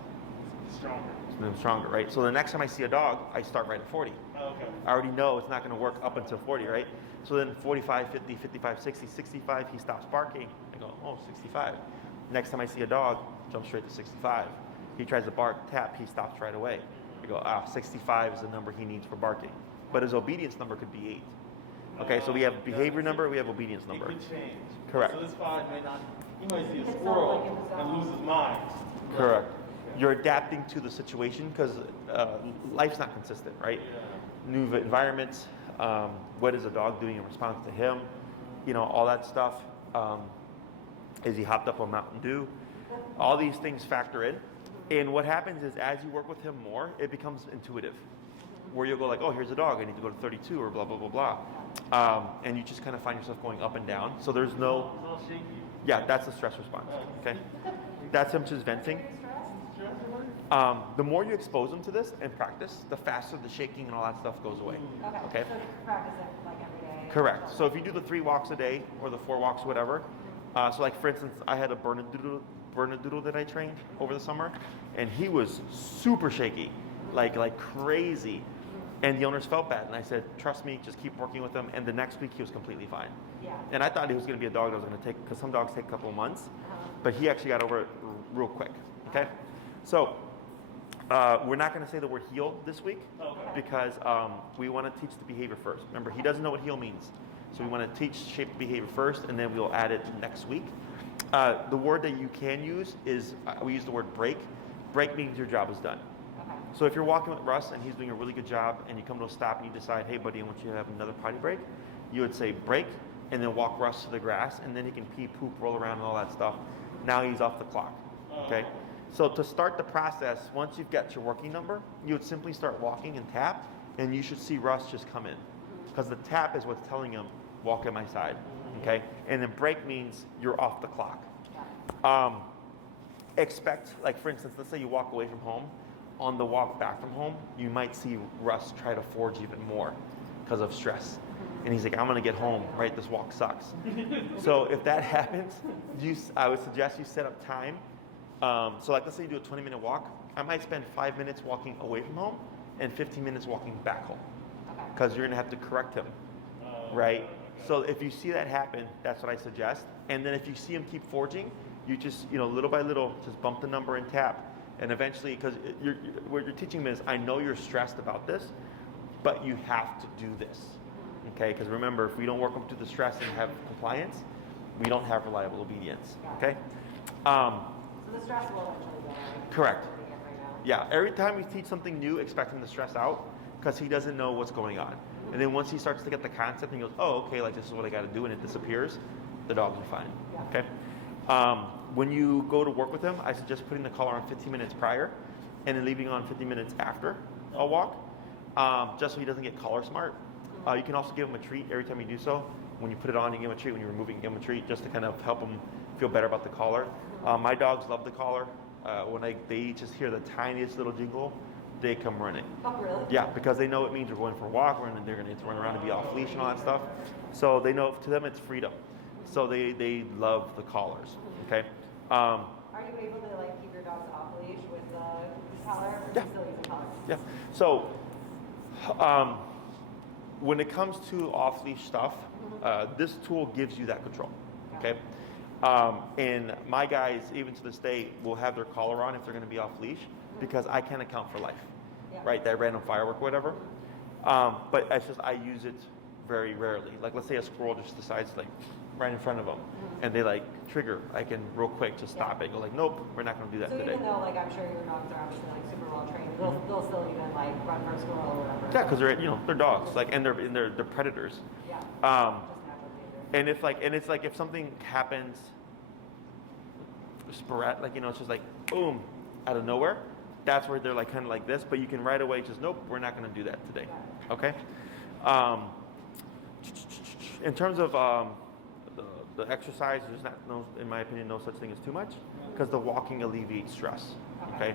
Stronger. It's been stronger, right? So the next time I see a dog, I start right at 40. Oh, okay. I already know it's not going to work up until 40, right? So then 45, 50, 55, 60, 65, he stops barking. I go, oh, 65. Next time I see a dog, jump straight to 65. He tries to bark, tap, he stops right away. I go, 65 is the number he needs for barking. But his obedience number could be 8. Okay, so we have behavior number, we have obedience number. It could change. Correct. So this 5 may not, he might see a squirrel and lose his mind. Correct. You're adapting to the situation because life's not consistent, right? Yeah. New environments, what is a dog doing in response to him, all that stuff. Is he hopped up on Mountain Dew? All these things factor in. And what happens is as you work with him more, it becomes intuitive. Where you'll go like, oh, here's a dog, I need to go to 32 or blah, blah, blah, blah. And you just kind of find yourself going up and down. So there's no, It's all shaky. yeah, that's a stress response, okay? That's him just venting. The more you expose them to this and practice, the faster the shaking and all that stuff goes away. Okay. So practice it like every day. Correct. So if you do the 3 walks a day or the 4 walks, whatever. So like for instance, I had a Bernedoodle that I trained over the summer, and he was super shaky, like crazy. And the owners felt bad, and I said, trust me, just keep working with him. And the next week he was completely fine. Yeah. And I thought he was going to be a dog that was going to take, because some dogs take a couple of months, but he actually got over it real quick. Okay. So we're not going to say the word heel this week because we want to teach the behavior first. Remember, he doesn't know what heel means. So we want to teach shape the behavior first, and then we'll add it next week. The word that you can use is, we use the word break. Break means your job is done. Okay. So if you're walking with Russ and he's doing a really good job and you come to a stop and you decide, hey buddy, I want you to have another potty break, you would say break and then walk Russ to the grass, and then he can pee, poop, roll around and all that stuff. Now he's off the clock. Okay? So to start the process, once you've got your working number, you would simply start walking and tap, and you should see Russ just come in. Because the tap is what's telling him, walk at my side. Okay? And then break means you're off the clock. Expect, like for instance, let's say you walk away from home. On the walk back from home, you might see Russ try to forge even more because of stress. And he's like, I'm going to get home, right? This walk sucks. So if that happens, I would suggest you set up time. So like let's say you do a 20-minute walk. I might spend 5 minutes walking away from home and 15 minutes walking back home. Because you're going to have to correct him, right? So if you see that happen, that's what I suggest. And then if you see him keep forging, you just, little by little, just bump the number and tap. And eventually, because what you're teaching him is, I know you're stressed about this, but you have to do this, okay? Because remember, if we don't work up to the stress and have compliance, we don't have reliable obedience, okay? So the stress will eventually go away. Correct. Right now. Yeah, every time we teach something new, expect him to stress out, because he doesn't know what's going on. And then once he starts to get the concept and he goes, oh, okay, like this is what I got to do, and it disappears, the dogs are fine, okay? When you go to work with him, I suggest putting the collar on 15 minutes prior and then leaving it on 15 minutes after a walk, just so he doesn't get collar smart. You can also give him a treat every time you do so. When you put it on, you give him a treat. When you remove it, you give him a treat, just to kind of help him feel better about the collar. My dogs love the collar. When they just hear the tiniest little jingle, they come running. Oh, really? Yeah, because they know it means we're going for a walk, they're going to get to run around and be off leash and all that stuff. So they know, to them, it's freedom. So they love the collars, okay? Are you able to keep your dogs off leash with the collar, or do you still use the collar? Yeah. So when it comes to off leash stuff, this tool gives you that control, okay? And my guys, even to this day, will have their collar on if they're going to be off leash, because I can't account for life, right? That random firework, whatever. But it's just I use it very rarely. Like let's say a squirrel just decides right in front of them, and they trigger, I can real quick just stop it. Go nope, we're not going to do that so today. So even though I'm sure your dogs are obviously super well trained, they'll still even run for a squirrel or whatever. Yeah, because they're dogs, and they're predators. Yeah. Um, Just natural behavior. and it's if something happens, sporadic, like, it's just like, boom, out of nowhere. That's where they're like kind of like this, but you can right away just, nope, we're not going to do that today. Okay? In terms of the exercise, there's in my opinion, no such thing as too much, because the walking alleviates stress. Okay?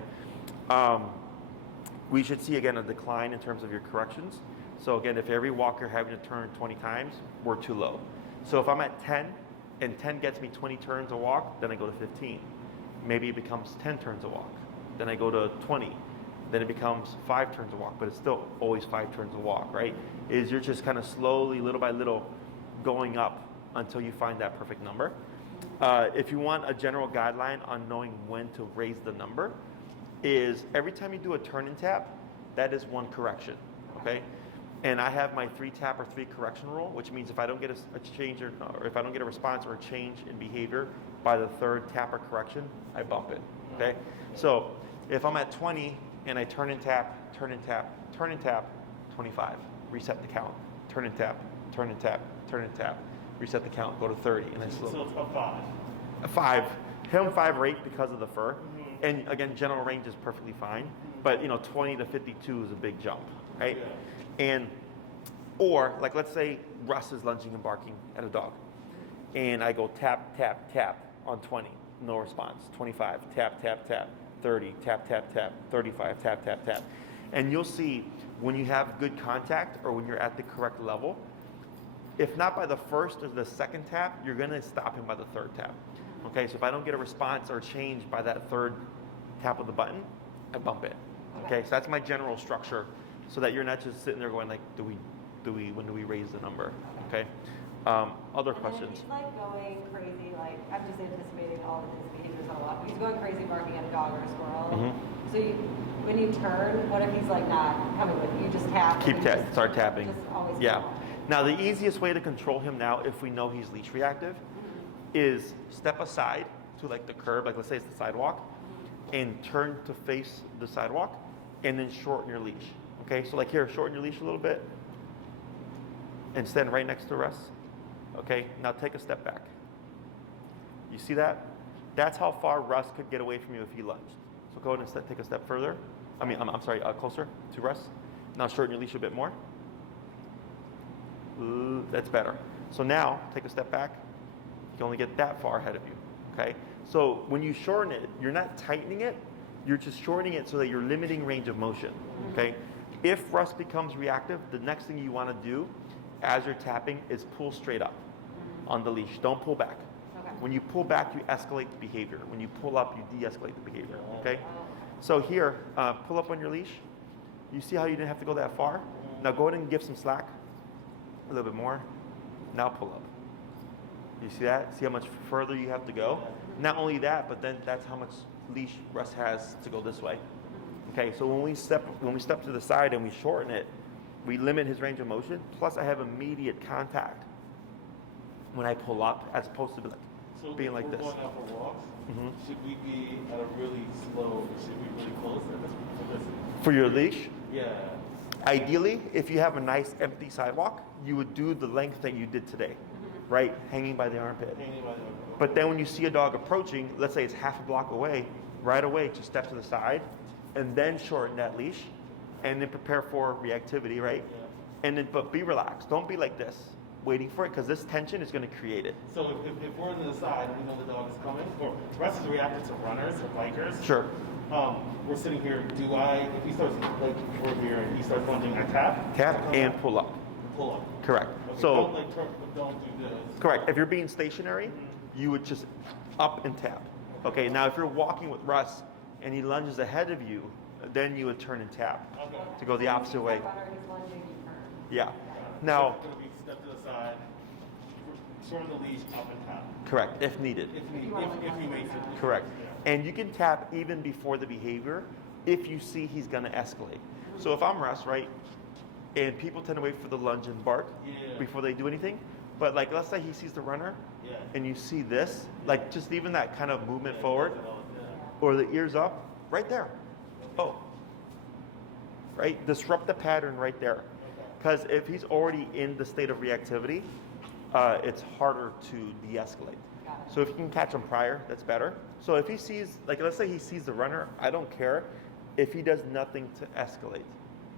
We should see, again, a decline in terms of your corrections. So again, if every walk you're having to turn 20 times, we're too low. So if I'm at 10, and 10 gets me 20 turns a walk, then I go to 15. Maybe it becomes 10 turns a walk. Then I go to 20. Then it becomes 5 turns a walk, but it's still always 5 turns a walk, right? You're just kind of slowly, little by little, going up until you find that perfect number. If you want a general guideline on knowing when to raise the number, is every time you do a turn and tap, that is 1 correction, okay? And I have my 3 tap or 3 correction rule, which means if I don't get a change or if I don't get a response or a change in behavior by the 3rd tap or correction, I bump it, okay? So if I'm at 20 and I turn and tap, turn and tap, turn and tap, 25, reset the count, turn and tap, turn and tap, turn and tap, reset the count, go to 30, and then slow. So it's a 5. A 5. Hit him 5 rate because of the fur. And again, general range is perfectly fine, but 20 to 52 is a big jump, right? Yeah. Or like let's say Russ is lunging and barking at a dog, and I go tap, tap, tap on 20, no response. 25, tap, tap, tap. 30, tap, tap, tap. 35, tap, tap, tap. And you'll see when you have good contact or when you're at the correct level, if not by the 1st or the 2nd tap, you're gonna stop him by the 3rd tap. Okay, so if I don't get a response or change by that 3rd tap of the button, I bump it. Okay, so that's my general structure, so that you're not just sitting there going like, when do we raise the number? Okay. Other questions? He's like going crazy, like I'm just anticipating all of his behaviors on a walk. He's going crazy barking at a dog or a squirrel. So when you turn, what if he's like not coming with you? You just tap. Start tapping. Just always yeah. Now the easiest way to control him now, if we know he's leash reactive, is step aside to like the curb, like let's say it's the sidewalk, and turn to face the sidewalk, and then shorten your leash. Okay, so like here, shorten your leash a little bit, and stand right next to Russ. Okay, now take a step back. You see that? That's how far Russ could get away from you if he lunged. So go ahead and take a step further. I'm sorry, closer to Russ. Now shorten your leash a bit more. Ooh, that's better. So now take a step back. You can only get that far ahead of you. Okay? So when you shorten it, you're not tightening it. You're just shortening it so that you're limiting range of motion. Okay? If Russ becomes reactive, the next thing you want to do as you're tapping is pull straight up on the leash. Don't pull back. Okay. When you pull back, you escalate the behavior. When you pull up, you de-escalate the behavior. Okay? So here, pull up on your leash. You see how you didn't have to go that far? Now go ahead and give some slack. A little bit more. Now pull up. You see that? See how much further you have to go? Not only that, but then that's how much leash Russ has to go this way. Okay, so when we step to the side and we shorten it, we limit his range of motion. Plus, I have immediate contact when I pull up, as opposed to being like this. So if we're going out for walks, should we be at a really slow? Should we be really close for this? For your leash? Yeah. Ideally, if you have a nice empty sidewalk, you would do the length that you did today, right? Hanging by the armpit. But then when you see a dog approaching, let's say it's half a block away, right away, just step to the side, and then shorten that leash, and then prepare for reactivity, right? Yeah. And then, but be relaxed. Don't be like this, waiting for it, because this tension is going to create it. So if we're on the side and we know the dog is coming, or Russ is reacting to runners or bikers. Sure. We're sitting here. If he starts like we're here and he starts lunging, I tap. Tap and pull up. Pull up. Correct. Okay, So don't like turn, but don't do this. correct. If you're being stationary, you would just up and tap. Okay. Now, if you're walking with Russ and he lunges ahead of you, then you would turn and tap to go the opposite way. He's lunging, you turn. Yeah. Now, It's gonna be step to the side, shorten the leash, up and tap. correct. If needed. If he makes it. Correct. And you can tap even before the behavior if you see he's going to escalate. So if I'm Russ, right, and people tend to wait for the lunge and bark before they do anything, but like let's say he sees the runner and you see this, like just even that kind of movement forward or the ears up, right there. Oh, right? Disrupt the pattern right there. Because if he's already in the state of reactivity, it's harder to de-escalate. So if you can catch him prior, that's better. So if he sees, like let's say he sees the runner, I don't care if he does nothing to escalate.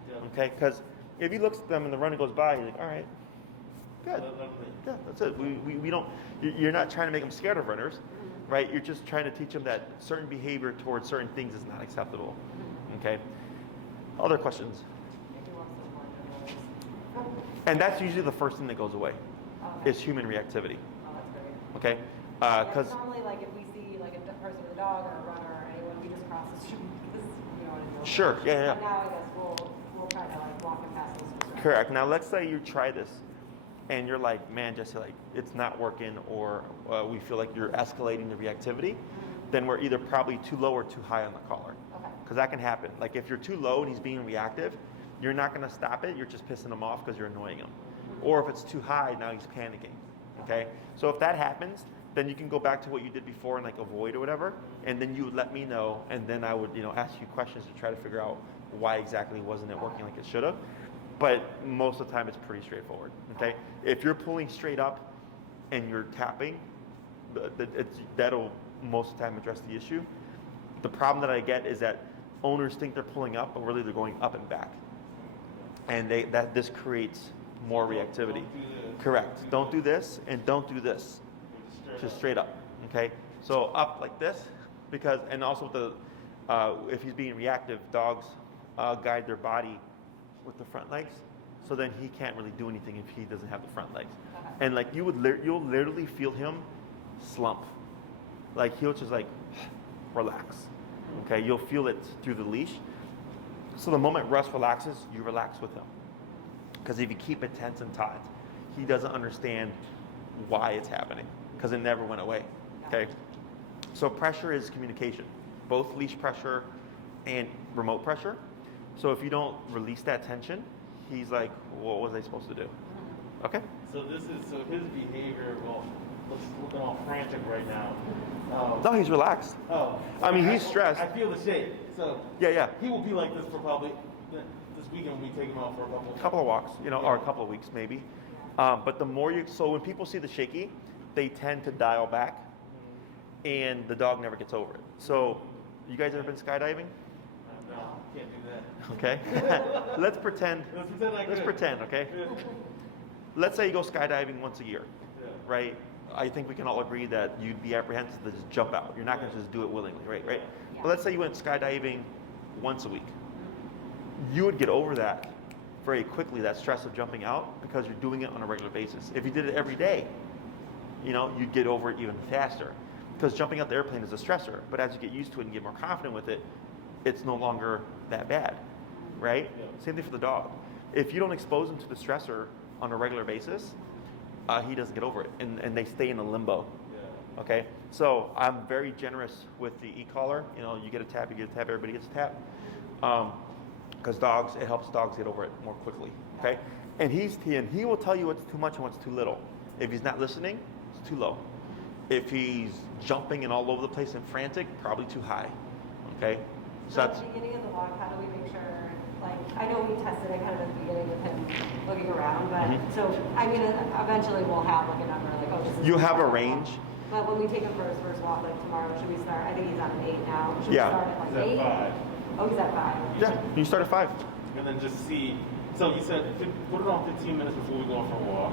Yeah. Okay? Because if he looks at them and the runner goes by, he's like, all right, good. Lovely. Yeah, that's it. We don't, you're not trying to make them scared of runners, right? You're just trying to teach them that certain behavior towards certain things is not acceptable. Okay? Other questions? Maybe once in a while, And that's usually the first thing that goes away, okay. is human reactivity. Oh, that's great. Okay? Yeah, Because normally, like if we see like a person with a dog or a runner or anyone, we just cross the street because you know what I mean. Sure, yeah. But now I guess we'll try to like walk them past those. Correct. Now let's say you try this and you're like, man, Jesse, like it's not working, or we feel like you're escalating the reactivity, then we're either probably too low or too high on the collar. Okay. Because that can happen. Like if you're too low and he's being reactive, you're not going to stop it. You're just pissing him off because you're annoying him. Or if it's too high, now he's panicking. Okay? So if that happens, then you can go back to what you did before and like avoid or whatever, and then you would let me know, and then I would, ask you questions to try to figure out why exactly wasn't it working like it should have. But most of the time, it's pretty straightforward. Okay? If you're pulling straight up and you're tapping, that'll most of the time address the issue. The problem that I get is that owners think they're pulling up, but really they're going up and back, and this creates more reactivity. Don't do this. Correct. Don't do this, and don't do this. Just straight up. Okay. So up like this, because and also if he's being reactive, dogs guide their body with the front legs, so then he can't really do anything if he doesn't have the front legs. Okay. And like you'll literally feel him slump, like he'll just like relax. Okay, you'll feel it through the leash. So the moment Russ relaxes, you relax with him. Because if you keep it tense and taut, he doesn't understand why it's happening, because it never went away. Okay, so pressure is communication, both leash pressure and remote pressure. So if you don't release that tension, he's like, what was I supposed to do? Okay. So his behavior. Well, looking all frantic right now. No, he's relaxed. Oh. I mean, he's stressed. I feel the shake. So Yeah. he will be like this for probably this weekend. We take him out for a Couple of walks, or a couple of weeks maybe. But the more so when people see the shaky, they tend to dial back, and the dog never gets over it. So, you guys ever been skydiving? No, can't do that. Okay. Let's pretend. Let's pretend, okay? Let's say you go skydiving once a year, right? I think we can all agree that you'd be apprehensive to just jump out. You're not going to just do it willingly, right? Yeah. But let's say you went skydiving once a week. You would get over that very quickly, that stress of jumping out, because you're doing it on a regular basis. If you did it every day, you'd get over it even faster, because jumping out the airplane is a stressor. But as you get used to it and get more confident with it, it's no longer that bad, right? Yeah. Same thing for the dog. If you don't expose him to the stressor on a regular basis, he doesn't get over it, and they stay in a limbo. Yeah. Okay, so I'm very generous with the e-collar. You get a tap, everybody gets a tap. Because it helps dogs get over it more quickly. Okay, and he will tell you what's too much and what's too little. If he's not listening, it's too low. If he's jumping and all over the place and frantic, probably too high. Okay, So at the beginning of the walk, how do we make sure? Like, I know we tested it kind of at the beginning with him looking around, but so I mean, eventually we'll have like a number, like this is. You have a range. But when we take him for his first walk, like tomorrow, should we start? I think he's on an 8 now. Should Yeah. we start at like He's 8? at 5. Oh, he's at 5. Yeah, you start at 5. And then just see. So you said put it on 15 minutes before we go for a walk.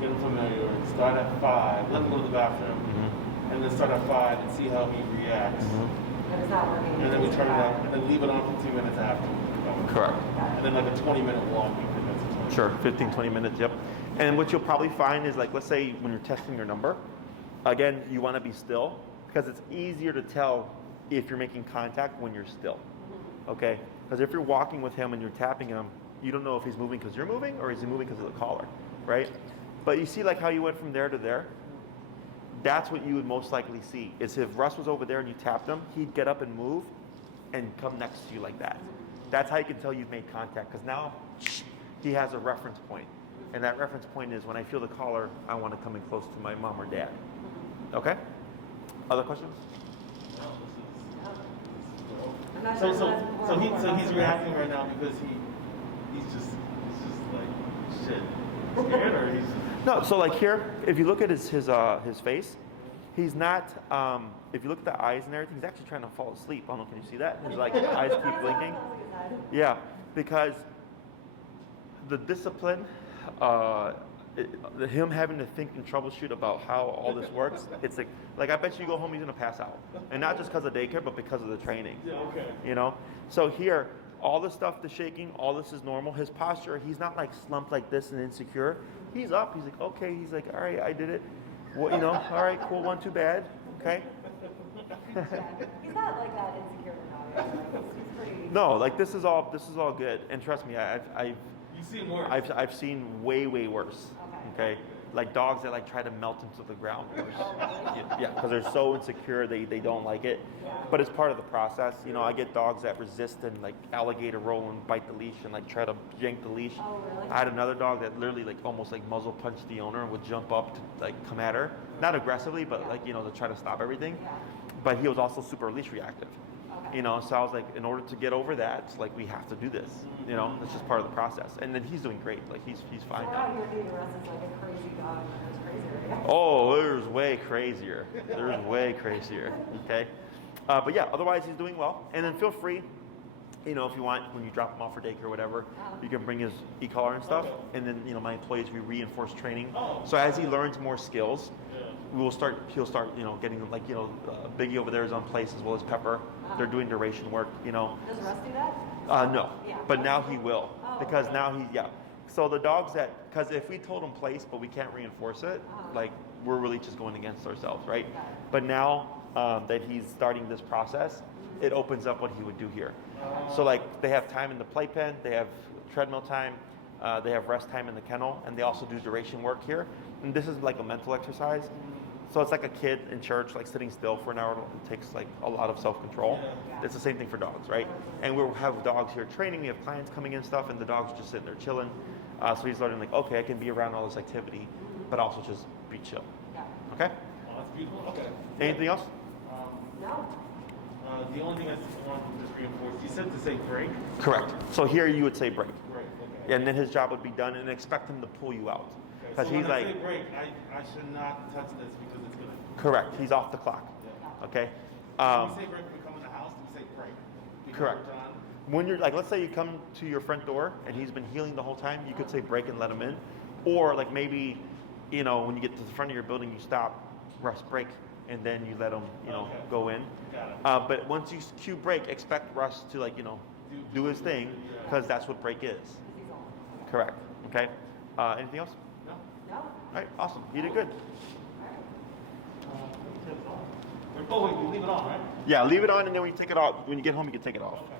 Get him familiar. Start at 5. Let him go to the bathroom. And then start at 5 and see how he reacts. If it's not working. And then we turn it on and then leave it on 15 minutes after. Correct. And then like a 20-minute walk. Sure, 15, 20 minutes, yep. And what you'll probably find is, like, let's say when you're testing your number, again, you want to be still, because it's easier to tell if you're making contact when you're still, okay? Because if you're walking with him and you're tapping him, you don't know if he's moving because you're moving or is he moving because of the collar, right? But you see like how you went from there to there? That's what you would most likely see, is if Russ was over there and you tapped him, he'd get up and move and come next to you like that. That's how you can tell you've made contact, because now he has a reference point. And that reference point is when I feel the collar, I want to come in close to my mom or dad. Okay? Other questions? I'm not sure So if that's so he's reacting right now because he's just like shit. Scared or he's No, so like here, if you look at his face, He's not. If you look at the eyes and everything, he's actually trying to fall asleep. I don't know. Can you see that? His like eyes keep blinking. Yeah, because the discipline, him having to think and troubleshoot about how all this works, it's like I bet you go home, he's gonna pass out, and not just because of daycare, but because of the training. Yeah, okay. You know. So here, all the stuff, the shaking, all this is normal. His posture, he's not like slumped like this and insecure. He's up. He's like, okay. He's like, all right, I did it. Well, you know, all right, cool, one too bad. Okay. He's not like that insecure about it. Like, he's pretty. No, like this is all good, and trust me, You see more. I've seen way worse. Okay, like dogs that like try to melt into the ground. Yeah, because they're so insecure, they don't like it. But it's part of the process. You know, I get dogs that resist and like alligator roll and bite the leash and like try to yank the leash. Oh, really? I had another dog that literally like almost like muzzle punched the owner and would jump up to like come at her, not aggressively, but like you know to try to stop everything. Yeah. But he was also super leash reactive. Okay. You know, so I was like, in order to get over that, like we have to do this. You know, it's just part of the process. And then he's doing great. Like he's fine We're now. out here thinking Russ is like a crazy dog. There's crazier. Yeah. Oh, there's way crazier. There's way crazier. Okay, but yeah, otherwise he's doing well. And then feel free, you know, if you want, when you drop him off for daycare or whatever, you can bring his e-collar and stuff. And then you know, my employees, we reinforce training. So as he learns more skills, he'll start, you know, getting like, you know, Biggie over there is on place as well as Pepper. They're doing duration work, you know. Does Russ do that? No, Yeah. but now he will Oh, because okay. now yeah. So the dogs that, because if we told him place but we can't reinforce it, like we're really just going against ourselves, right? Got it. But now that he's starting this process, it opens up what he would do here. So like they have time in the playpen, they have treadmill time, they have rest time in the kennel, and they also do duration work here. And this is like a mental exercise. So it's like a kid in church, like sitting still for an hour. It takes like a lot of self-control. It's the same thing for dogs, right? And we'll have dogs here training. We have clients coming in and stuff, and the dogs are just sitting there chilling. So he's learning like, okay, I can be around all this activity, but also just be chill. Yeah. Okay? Oh, that's beautiful. Okay. Anything else? No. The only thing I want to just reinforce, you said to say break. Correct. So here you would say break. Break. Okay. And then his job would be done, and expect him to pull you out. Because So he's when I like, say break, I should not touch this because it's gonna. correct, he's off the clock. Yeah. Okay? When we say break, when we come in the house, we say break. Because Correct. we're done. When you're like, let's say you come to your front door and he's been healing the whole time, you could say break and let him in. Or like maybe, you know, when you get to the front of your building, you stop, Russ, break, and then you let him, you know, Okay. go in. Got it. But once you cue break, expect Russ to like, you know, do his thing because that's what break is. Because he's on. Correct. Okay? Anything else? No. No. All right, awesome. You did good. Oh wait, we leave it on, right? Yeah, leave it on and then when you take it off, when you get home, you can take it off. Okay.